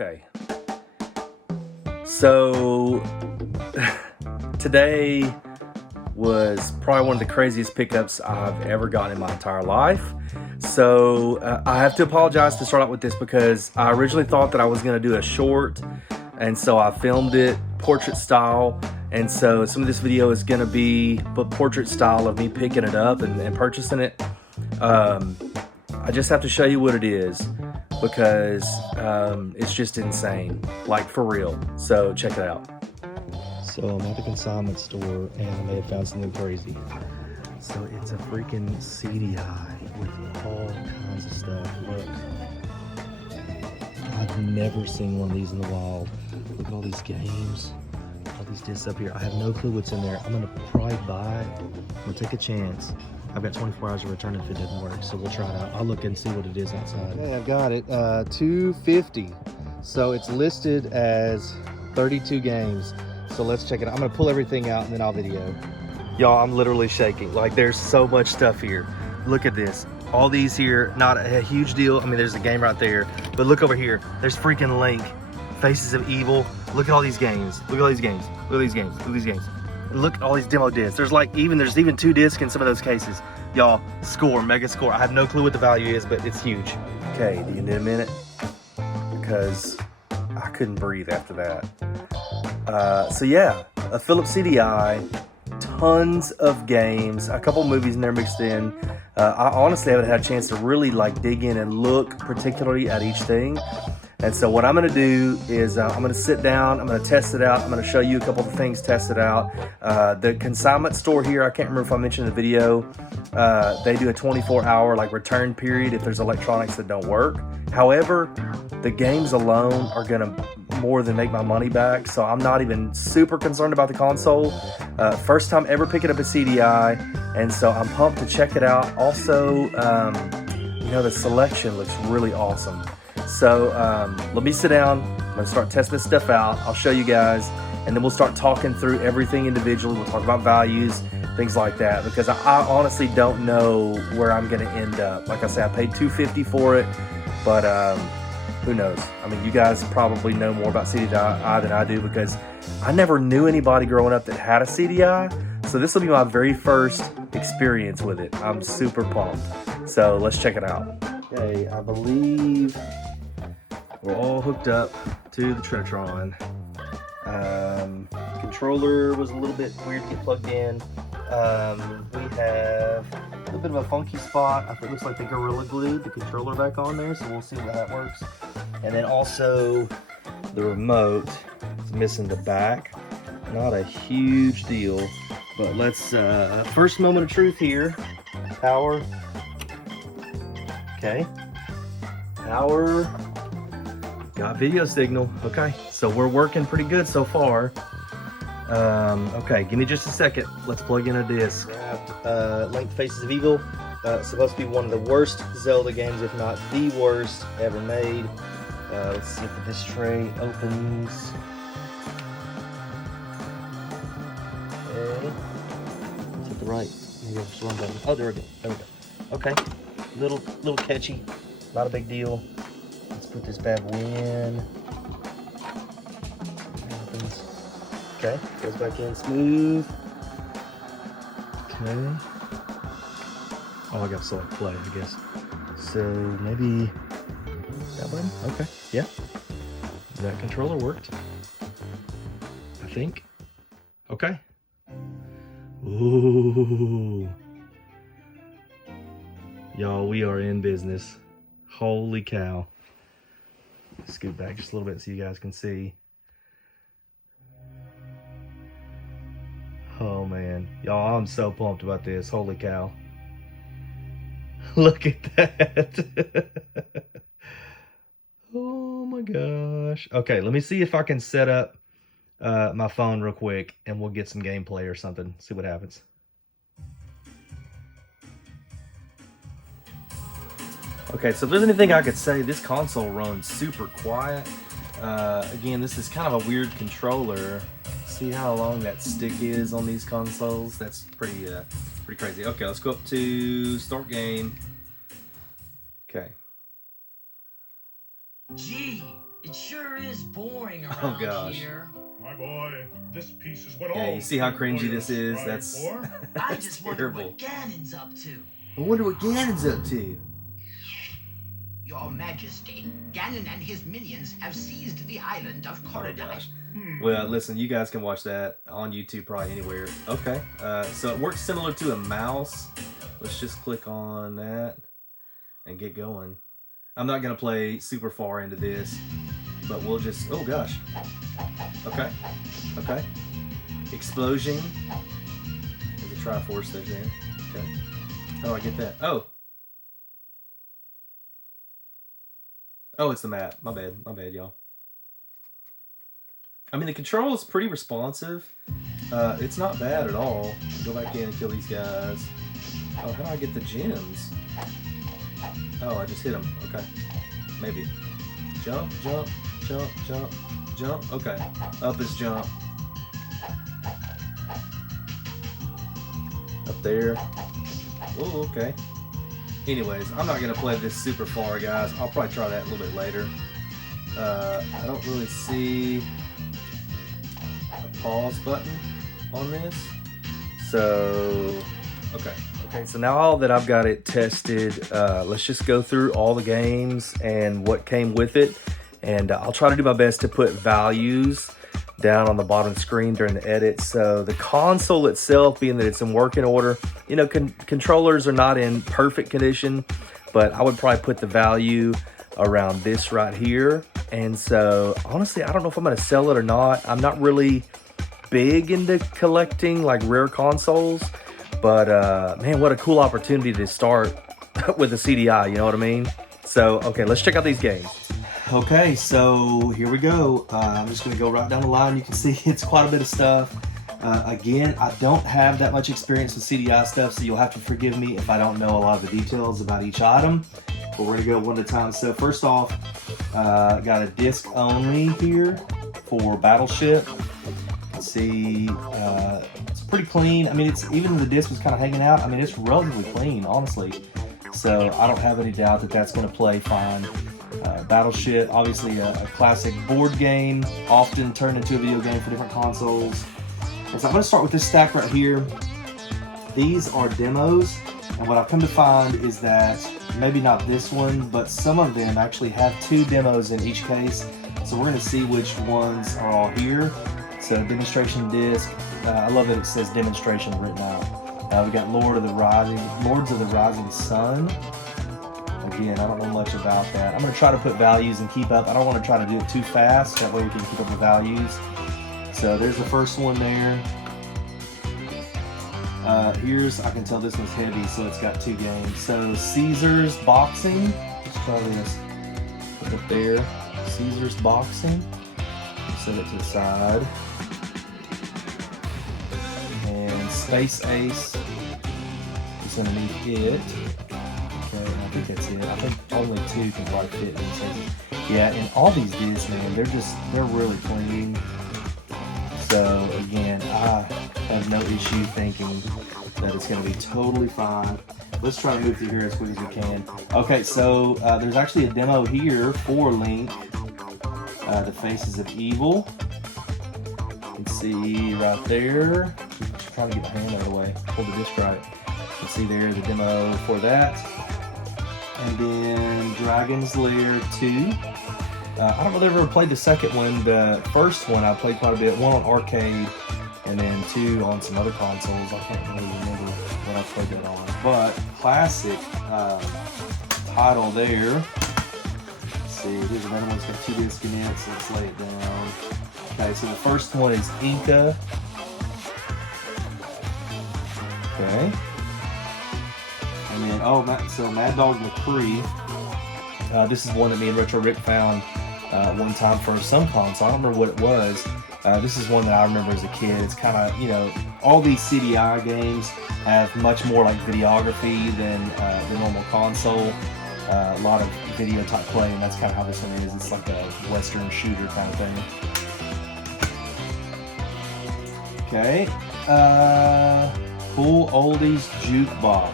Okay. So today was probably one of the craziest pickups I've ever gotten in my entire life. So I have to apologize to start out with this because I originally thought that I was going to do a short, and so I filmed it portrait style. And so some of this video is going to be portrait style of me picking it up and purchasing it. I just have to show you what it is because it's just insane, like for real. So check it out. So I'm at the consignment store and they found something crazy. So it's a freaking CDi with all kinds of stuff. Look, I've never seen one of these in the wild. Look at all these games, all these discs up here. I have no clue what's in there. I'm gonna probably buy it. I'm gonna take a chance. I've got 24 hours to return if it doesn't work, so we'll try it out. I'll look and see what it is outside. Okay, I've got it, $250. So it's listed as 32 games. So let's check it out. I'm gonna pull everything out and then I'll video. Y'all, I'm literally shaking. Like, there's so much stuff here. Look at this. All these here, not a huge deal. I mean, there's a game right there, but look over here. There's freaking Link, Faces of Evil. Look at all these games. Look at all these games. Look at these games. Look at these games. Look at all these demo discs. There's even 2 discs in some of those cases. Y'all, score, mega score. I have no clue what the value is, but it's huge. Okay, do you need a minute? Because I couldn't breathe after that. So yeah, a Phillips CDi, tons of games, a couple movies in there mixed in. I honestly haven't had a chance to really like dig in and look particularly at each thing. And so what I'm gonna do is I'm gonna sit down, I'm gonna test it out, I'm gonna show you a couple of things tested out. The consignment store here, I can't remember if I mentioned in the video, they do a 24-hour like return period if there's electronics that don't work. However, the games alone are gonna more than make my money back, so I'm not even super concerned about the console. First time ever picking up a CDi, and so I'm pumped to check it out. Also, you know, the selection looks really awesome. So let me sit down, I'm gonna start testing this stuff out, I'll show you guys, and then we'll start talking through everything individually. We'll talk about values, things like that, because I honestly don't know where I'm gonna end up. Like I said, I paid $250 for it, but who knows? I mean, you guys probably know more about CDi than I do because I never knew anybody growing up that had a CDi, so this will be my very first experience with it. I'm super pumped. So let's check it out. Okay, I believe we're all hooked up to the Tretron. Controller was a little bit weird to get plugged in. We have a little bit of a funky spot. I think it looks like the Gorilla glued the controller back on there, so we'll see how that works. And then also the remote is missing the back. Not a huge deal, but let's, first moment of truth here. Power. Okay. Power. Got video signal. Okay, so we're working pretty good so far. Okay, give me just a second. Let's plug in a disc. Grabbed Link Faces of Evil. Supposed to be one of the worst Zelda games, if not the worst ever made. Let's see if the disc tray opens. Okay. Let's hit the right. Maybe I'll just run button. Oh, there we go. There we go. Okay. Little catchy. Not a big deal. Let's put this bad boy in. Okay, goes back in smooth. Okay. Oh, I got to select play, I guess. So maybe that button? Okay, yeah. That controller worked, I think. Okay. Ooh. Y'all, we are in business. Holy cow. Scoot back just a little bit so you guys can see. Oh man, y'all, I'm so pumped about this. Holy cow. Look at that. Oh my gosh. Okay, let me see if I can set up my phone real quick and we'll get some gameplay or something. See what happens. Okay, so if there's anything I could say, this console runs super quiet. Again, this is kind of a weird controller. See how long that stick is on these consoles? That's pretty crazy. Okay, let's go up to start game. Okay. Gee, it sure is boring around here. My boy, this piece is what all. Yeah, you see how cringy this is? That's I just wonder terrible. what Ganon's up to. I wonder what Ganon's up to. Your Majesty, Ganon and his minions have seized the island of Corridai. Well, listen, you guys can watch that on YouTube, probably anywhere. Okay, so it works similar to a mouse. Let's just click on that and get going. I'm not going to play super far into this, but we'll just, oh gosh. Okay, okay. Explosion. There's a Triforce there. Okay. How do I get that? Oh. Oh, it's the map. My bad, y'all. I mean, the control is pretty responsive. It's not bad at all. Go back in and kill these guys. Oh, how do I get the gems? Oh, I just hit them. Okay. Maybe. Jump, jump, jump, jump, jump. Okay. Up is jump. Up there. Oh, okay. Anyways, I'm not going to play this super far, guys. I'll probably try that a little bit later. I don't really see a pause button on this. So, okay. Okay, so now that I've got it tested, let's just go through all the games and what came with it. And I'll try to do my best to put values down on the bottom screen during the edit. So the console itself, being that it's in working order, you know, controllers are not in perfect condition, but I would probably put the value around this right here. And so honestly, I don't know if I'm going to sell it or not. I'm not really big into collecting like rare consoles, but man, what a cool opportunity to start with a CDI, you know what I mean? So, okay, let's check out these games. Okay, so here we go. I'm just going to go right down the line. You can see it's quite a bit of stuff. Again, I don't have that much experience with CDI stuff, so you'll have to forgive me if I don't know a lot of the details about each item. But we're going to go one at a time. So first off, got a disc only here for Battleship. Let's see, it's pretty clean. I mean, it's even the disc was kind of hanging out. I mean, it's relatively clean, honestly. So I don't have any doubt that that's going to play fine. Battleship, obviously a classic board game, often turned into a video game for different consoles. And so I'm going to start with this stack right here. These are demos, and what I've come to find is that maybe not this one, but some of them actually have 2 demos in each case. So we're going to see which ones are all here. So demonstration disc. I love that it says demonstration written out. We got Lords of the Rising Sun. Again, I don't know much about that. I'm going to try to put values and keep up. I don't want to try to do it too fast. That way we can keep up the values. So there's the first one there. Here's, I can tell this one's heavy, so it's got 2 games. So Caesar's Boxing. Let's try this. Put it there. Caesar's Boxing. Set it to the side. And Space Ace is underneath it. Okay, I think that's it. I think only 2 can probably fit in these. Yeah, and all these discs, man, they're really clean. So again, I have no issue thinking that it's going to be totally fine. Let's try to move through here as quick as we can. Okay, so there's actually a demo here for Link, the Faces of Evil. You can see right there. Just trying to get my hand out of the way. Hold the disc right. You can see there the demo for that. And then Dragon's Lair 2. I don't know if I've ever played the second one. The first one I played quite a bit. 1 on arcade, and then 2 on some other consoles. I can't really remember what I played that on. But classic title there. Let's see, here's another one that's got 2 discs in it, so let's lay it down. Okay, so the first one is Inca. Okay. And then, oh, so Mad Dog McCree. This is one that me and Retro Rick found one time for some console. I don't remember what it was. This is one that I remember as a kid. It's kind of, you know, all these CDI games have much more like videography than the normal console. A lot of video type play, and that's kind of how this one is. It's like a Western shooter kind of thing. Okay. Cool Oldies Jukebox.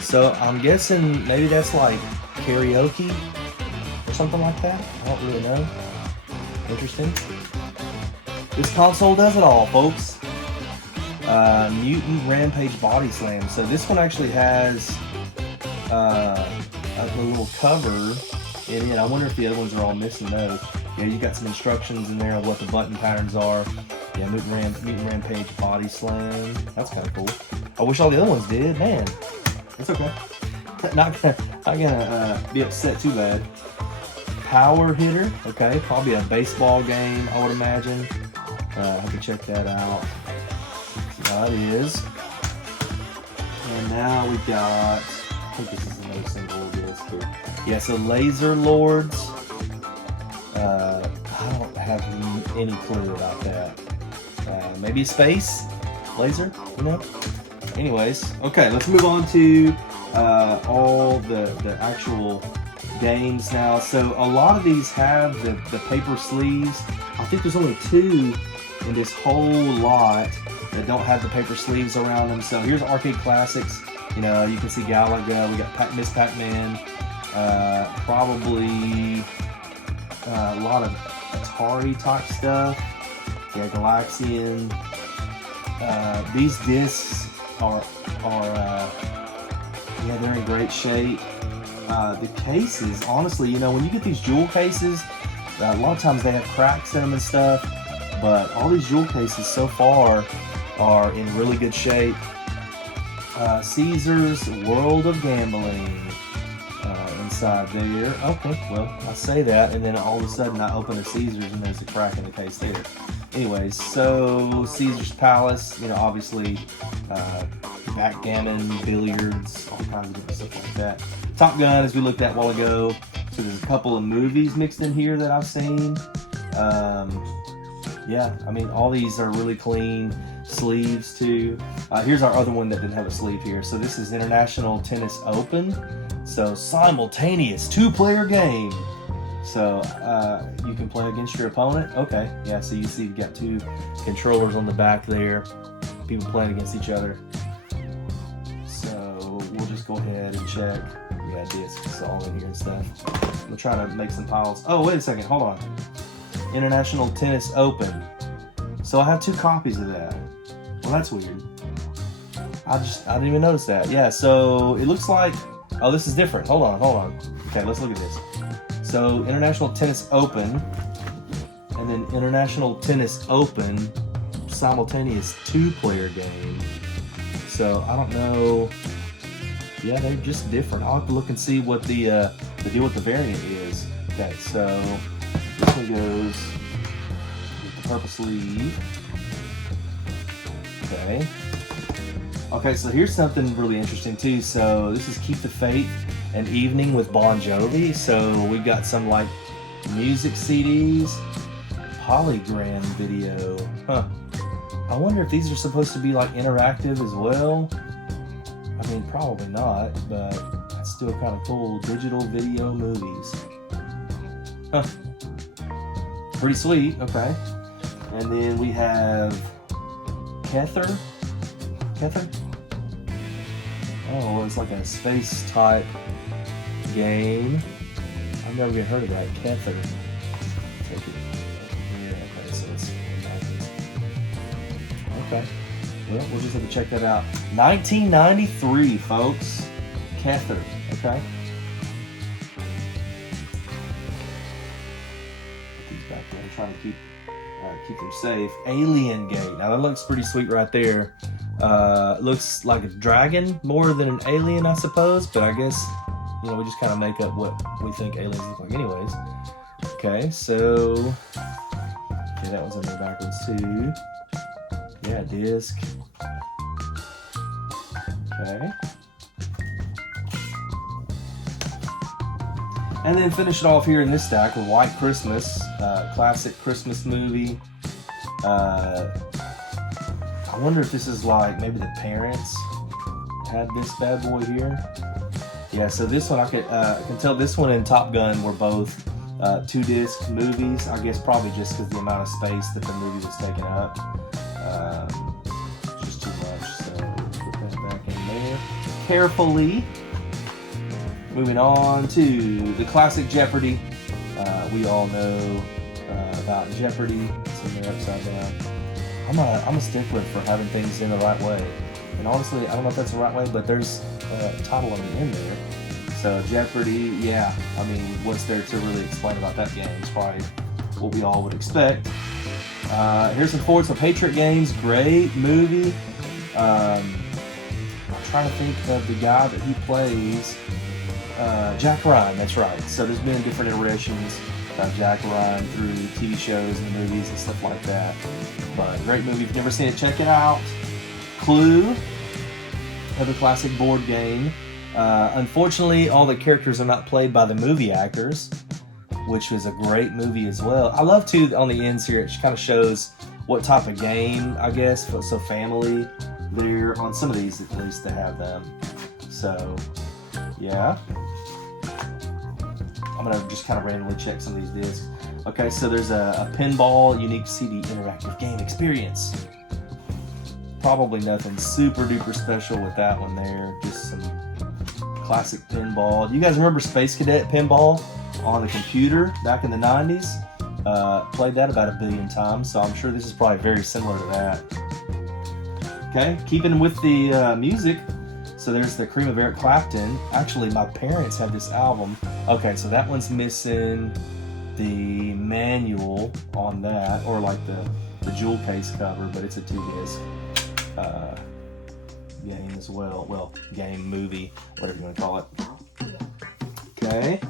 So I'm guessing maybe that's like karaoke or something like that. I don't really know. Interesting. This console does it all, folks. Mutant Rampage Body Slam. So this one actually has a little cover in it. I wonder if the other ones are all missing those. Yeah, you got some instructions in there on what the button patterns are. Yeah, Mutant Rampage Body Slam. That's kind of cool. I wish all the other ones did. Man, it's okay. Not gonna be upset too bad. Power Hitter. Okay, probably a baseball game, I would imagine. I can check that out. That is. And now we got, I think this is another single disc here. Yeah, so Laser Lords. I don't have any clue about that. Maybe space? Laser? You know? Anyways, okay, let's move on to all the actual games now. So a lot of these have the paper sleeves. I think there's only 2 in this whole lot that don't have the paper sleeves around them. So here's Arcade Classics. You know, you can see Galaga. We got Miss Pac-Man. Probably a lot of Atari type stuff. Yeah, Galaxian. These discs are yeah, they're in great shape. The cases, honestly, you know, when you get these jewel cases, a lot of times they have cracks in them and stuff, but all these jewel cases so far are in really good shape. Caesar's World of Gambling inside there. Okay, well, I say that, and then all of a sudden I open a Caesar's and there's a crack in the case there. Anyways, so Caesar's Palace, you know, obviously backgammon, billiards, all kinds of different stuff like that. Top Gun, as we looked at a while ago. So there's a couple of movies mixed in here that I've seen. Yeah, I mean, all these are really clean. Sleeves too. Here's our other one that didn't have a sleeve here. So this is International Tennis Open. So simultaneous 2-player game. So you can play against your opponent. Okay, yeah, so you see you've got 2 controllers on the back there. People playing against each other. So we'll just go ahead and check. Yeah, discs all in here and stuff. We'll try to make some piles. Oh, wait a second, hold on. International Tennis Open. So I have 2 copies of that. Well, that's weird. I didn't even notice that. Yeah, so it looks like, oh, this is different. Hold on. Okay, let's look at this. So International Tennis Open, and then International Tennis Open simultaneous 2-player game. So I don't know. Yeah, they're just different. I'll have to look and see what the deal with the variant is. Okay, so this one goes with the purple sleeve. Okay. Okay, so here's something really interesting too. So this is Keep the Faith and Evening with Bon Jovi. So we've got some like music CDs, polygram video. Huh. I wonder if these are supposed to be like interactive as well. I mean, probably not, but that's still kind of cool. Digital video movies. Huh. Pretty sweet, okay. And then we have Kether? Oh, it's like a space type game. I've never even heard of that. Kether. Take it. Yeah, okay, so it's okay. Well, we'll just have to check that out. 1993, folks. Kether, okay? Put these back there. I'm trying to keep them safe. Alien Gate. Now that looks pretty sweet right there. It looks like a dragon more than an alien, I suppose, but I guess, you know, we just kind of make up what we think aliens look like anyways. Okay, so okay, that was in there backwards too. Yeah, disc. Okay. And then finish it off here in this stack with White Christmas, classic Christmas movie. I wonder if this is like maybe the parents had this bad boy here. Yeah, so this one I can tell this one and Top Gun were both 2-disc movies. I guess probably just because the amount of space that the movie was taking up. Just too much. So put that back in there carefully. Moving on to the classic Jeopardy. We all know about Jeopardy. It's in there upside down. I'm a stickler for having things in the right way. And honestly, I don't know if that's the right way, but there's a title on the end there. So Jeopardy, yeah. I mean, what's there to really explain about that game? It's probably what we all would expect. Here's some Forza Patriot games. Great movie. I'm trying to think of the guy that he plays. Jack Ryan, that's right. So there's been different iterations of Jack Ryan through TV shows and movies and stuff like that. But great movie. If you've never seen it, check it out. Clue, another classic board game. Unfortunately, all the characters are not played by the movie actors, which was a great movie as well. I love too on the ends here, it kind of shows what type of game, I guess. So family, there on some of these at least they have them. So yeah, I'm gonna just kind of randomly check some of these discs. Okay, so there's a pinball unique CD interactive game experience. Probably nothing super duper special with that one there. Just some classic pinball. Do you guys remember Space Cadet pinball on the computer back in the 90s? Played that about 1 billion times, so I'm sure this is probably very similar to that. Okay, keeping with the music. So there's the Cream of Eric Clapton. Actually, my parents had this album. Okay, so that one's missing the manual on that, or like the jewel case cover, but it's a 2-disc game as well. Well, game, movie, whatever you want to call it. Okay.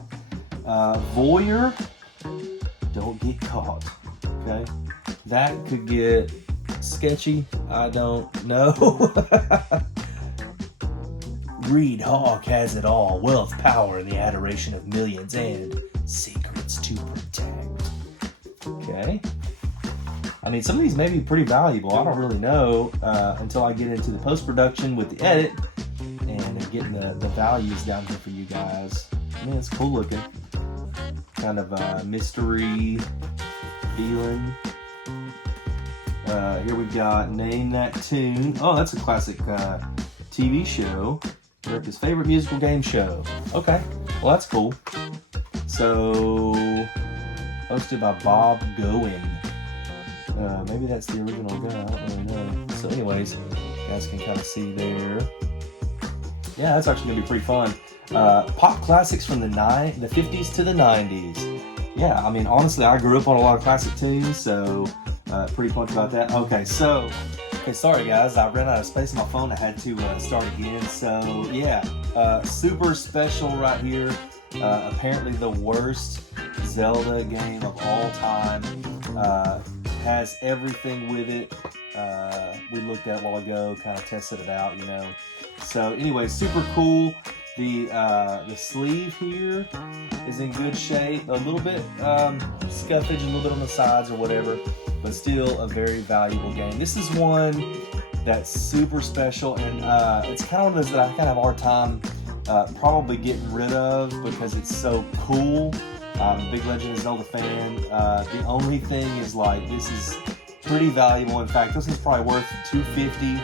Voyeur, don't get caught. Okay. That could get sketchy. I don't know. Reed Hawk has it all. Wealth, power, and the adoration of millions, and secrets to protect. Okay. I mean, some of these may be pretty valuable. I don't really know until I get into the post-production with the edit and getting the values down here for you guys. I mean, it's cool looking. Kind of mystery feeling. Here we've got Name That Tune. Oh, that's a classic TV show. America's favorite musical game show. Okay, well that's cool. So, hosted by Bob Going. Maybe that's the original guy, I don't really know. So anyways, you guys can kind of see there. Yeah, that's actually going to be pretty fun. Pop classics from the 50s to the 90s. Yeah, I mean, honestly, I grew up on a lot of classic tunes, so pretty pumped about that. Okay, sorry guys, I ran out of space on my phone. I had to start again. So yeah, super special right here. Apparently the worst Zelda game of all time. Has everything with it. We looked at it a while ago, kind of tested it out, you know. So anyway, super cool. The sleeve here is in good shape. A little bit scuffage, a little bit on the sides or whatever, but still a very valuable game. This is one that's super special, and it's kind of one of those that I kind of have a hard time probably getting rid of because it's so cool. I'm a big Legend of Zelda fan. The only thing is, like, this is pretty valuable. In fact, this is probably worth $250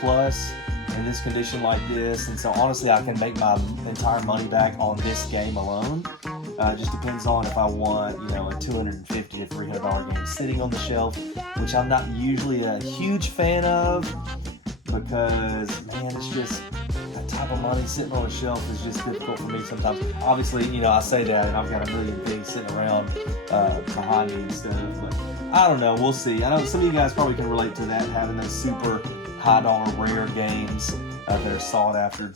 plus in this condition like this. And so honestly, I can make my entire money back on this game alone. It just depends on if I want, you know, a $250 to $300 game sitting on the shelf, which I'm not usually a huge fan of because, man, it's just that type of money sitting on a shelf is just difficult for me sometimes. Obviously, you know, I say that and I've got a million things sitting around behind me and stuff, but I don't know, we'll see. I know some of you guys probably can relate to that, having those super high dollar rare games that are sought after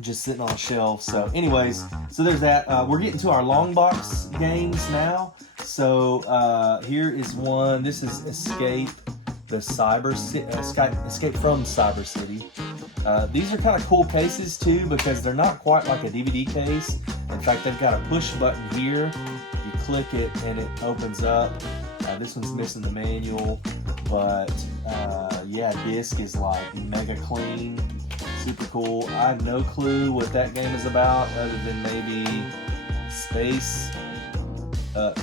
just sitting on a shelf. So anyways, so there's that. We're getting to our long box games now. So here is one. This is Escape from Cyber City. These are kind of cool cases too because they're not quite like a DVD case. In fact, they've got a push button here. You click it and it opens up. This one's missing the manual, but yeah, disc is like mega clean, super cool. I have no clue what that game is about other than maybe space, I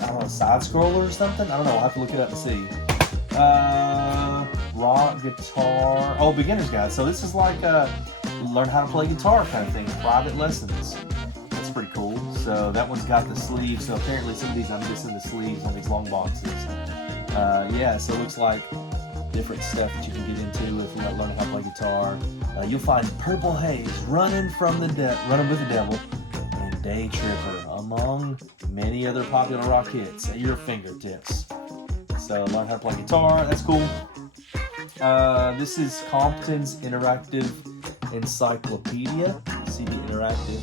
don't know, side scroller or something. I don't know. I'll have to look it up and see. Rock guitar. Oh, beginner's guide. So this is like learn how to play guitar kind of thing. Private lessons. That's pretty cool. So that one's got the sleeves. So apparently some of these I'm missing the sleeves on these long boxes. Yeah, so it looks like different stuff that you can get into if you're not learning how to play guitar. You'll find Purple Haze, Running with the Devil, and Day Tripper, among many other popular rock hits at your fingertips. So learn how to play guitar, that's cool. This is Compton's Interactive Encyclopedia, CD Interactive.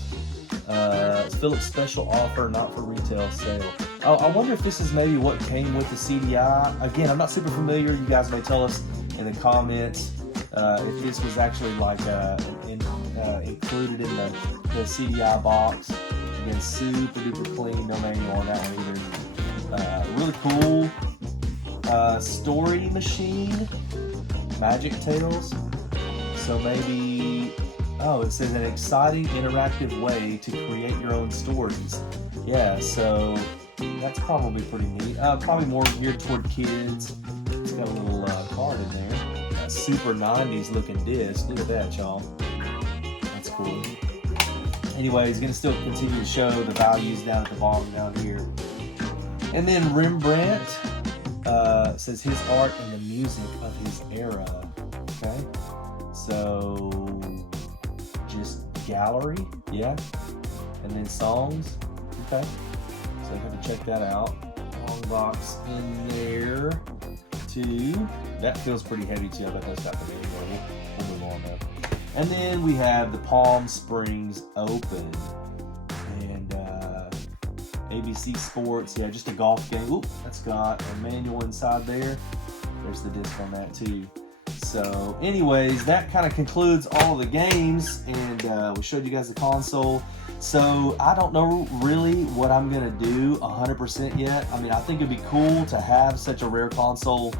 Phillips special offer, not for retail sale. Oh, I wonder if this is maybe what came with the CDi. Again, I'm not super familiar. You guys may tell us in the comments if this was actually like included in the CDi box. Again, super duper clean, no manual on that one either. Really cool. Story machine, Magic Tales. So maybe, oh, it says an exciting interactive way to create your own stories. Yeah, so that's probably pretty neat. Probably more geared toward kids. It's got a little card in there. A super 90s looking disc. Look at that, y'all. That's cool. Anyway, he's going to still continue to show the values down at the bottom down here. And then Rembrandt says his art and the music of his era. Okay. So just gallery, yeah. And then songs. Okay. So you have to check that out. Long box in there too. That feels pretty heavy too. I bet that's got the manual. We'll move on though. And then we have the Palm Springs Open and ABC Sports. Yeah, just a golf game. Oop, that's got a manual inside there. There's the disc on that too. So anyways, that kind of concludes all the games, and we showed you guys the console. So I don't know really what I'm going to do 100% yet. I mean, I think it'd be cool to have such a rare console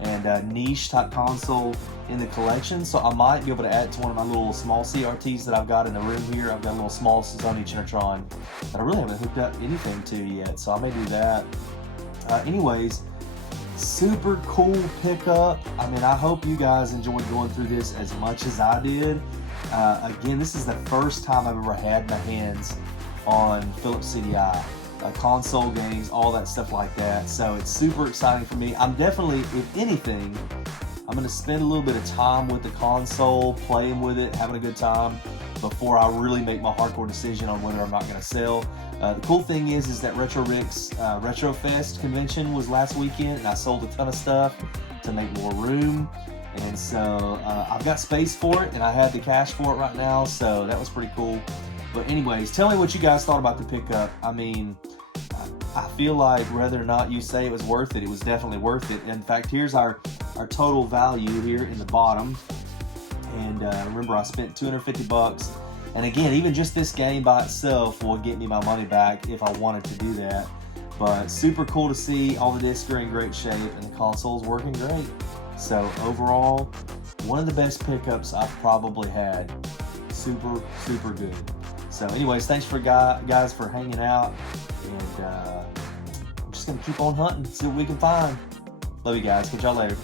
and niche type console in the collection. So I might be able to add it to one of my little small CRTs that I've got in the room here. I've got a little small Sony Trinitron that I really haven't hooked up anything to yet. So I may do that. Anyways, super cool pickup. I mean, I hope you guys enjoyed going through this as much as I did. Again, this is the first time I've ever had my hands on Phillips CDi, console games, all that stuff like that. So it's super exciting for me. I'm definitely, if anything, I'm going to spend a little bit of time with the console, playing with it, having a good time before I really make my hardcore decision on whether I'm not going to sell. The cool thing is that Retro Rick's Retro Fest convention was last weekend, and I sold a ton of stuff to make more room. And so I've got space for it, and I have the cash for it right now, so that was pretty cool. But anyways, tell me what you guys thought about the pickup. I mean, I feel like whether or not you say it was worth it, it was definitely worth it. In fact, here's our total value here in the bottom. And remember, I spent $250. And again, even just this game by itself will get me my money back if I wanted to do that. But super cool to see. All the discs are in great shape, and the console's working great. So overall, one of the best pickups I've probably had. Super, super good. So anyways, thanks for guys for hanging out. And I'm just going to keep on hunting, see what we can find. Love you guys. Catch y'all later.